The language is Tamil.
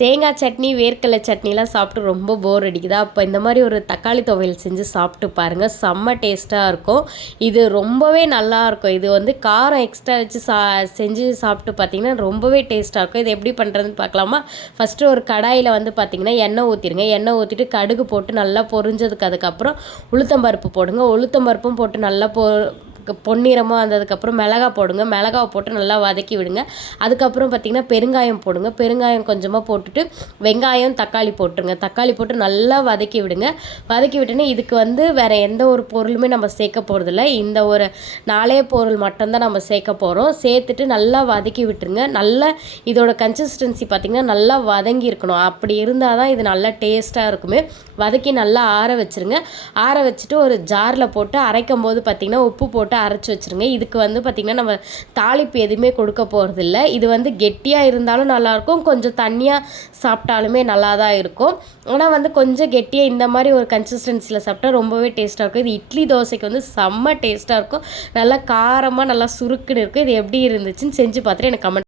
தேங்காய் சட்னி வேர்க்கடலை சட்னிலாம் சாப்பிட்டு ரொம்ப போர் அடிக்குதா? அப்போ இந்த மாதிரி ஒரு தக்காளி துவையல் செஞ்சு சாப்பிட்டு பாருங்கள். செம்ம டேஸ்ட்டாக இருக்கும். இது ரொம்பவே நல்லாயிருக்கும். இது வந்து காரம் எக்ஸ்ட்ரா வச்சு செஞ்சு சாப்பிட்டு பார்த்தீங்கன்னா ரொம்பவே டேஸ்ட்டாக இருக்கும். இது எப்படி பண்ணுறதுன்னு பார்க்கலாமா? ஃபஸ்ட்டு ஒரு கடாயில் வந்து பார்த்திங்கன்னா எண்ணெய் ஊற்றிடுங்க. எண்ணெய் ஊற்றிட்டு கடுகு போட்டு நல்லா பொரிஞ்சதுக்கு அதுக்கப்புறம் உளுத்தம்பருப்பு போடுங்க. உளுத்தம்பருப்பும் போட்டு நல்லா பொன்னிறமாக வந்ததுக்கப்புறம் மிளகா போடுங்க. மிளகாவை போட்டு நல்லா வதக்கி விடுங்க. அதுக்கப்புறம் பார்த்திங்கன்னா பெருங்காயம் போடுங்க. பெருங்காயம் கொஞ்சமாக போட்டுட்டு வெங்காயம் தக்காளி போட்டுருங்க. தக்காளி போட்டு நல்லா வதக்கி விடுங்க. வதக்கி விட்டுன்னு இதுக்கு வந்து வேறு எந்த ஒரு பொருளுமே நம்ம சேர்க்க போகிறதில்ல. இந்த ஒரு 4 பொருள் மட்டும்தான் நம்ம சேர்க்க போகிறோம். சேர்த்துட்டு நல்லா வதக்கி விட்டுருங்க. நல்லா இதோட கன்சிஸ்டன்சி பார்த்திங்கன்னா நல்லா வதங்கி இருக்கணும். அப்படி இருந்தால் தான் இது நல்லா டேஸ்ட்டாக இருக்குமே. வதக்கி நல்லா ஆற வச்சுருங்க. ஆற வச்சுட்டு ஒரு ஜாரில் போட்டு அரைக்கும் போது பார்த்திங்கன்னா உப்பு போட்டு அரைச்சி வச்சுருங்க. இதுக்கு வந்து பார்த்திங்கன்னா நம்ம தாளிப்பு எதுவுமே கொடுக்க போகிறதில்ல. இது வந்து கெட்டியாக இருந்தாலும் நல்லாயிருக்கும், கொஞ்சம் தண்ணியாக சாப்பிட்டாலுமே நல்லா தான் இருக்கும். ஆனால் வந்து கொஞ்சம் கெட்டியாக இந்த மாதிரி ஒரு கன்சிஸ்டன்சியில் சாப்பிட்டா ரொம்பவே டேஸ்ட்டாக இருக்கும். இது இட்லி தோசைக்கு வந்து செம்ம டேஸ்ட்டாக இருக்கும். நல்லா காரமாக நல்லா சுருக்குன்னு இருக்கும். இது எப்படி இருந்துச்சுன்னு செஞ்சு பார்த்துட்டு எனக்கு கமெண்ட்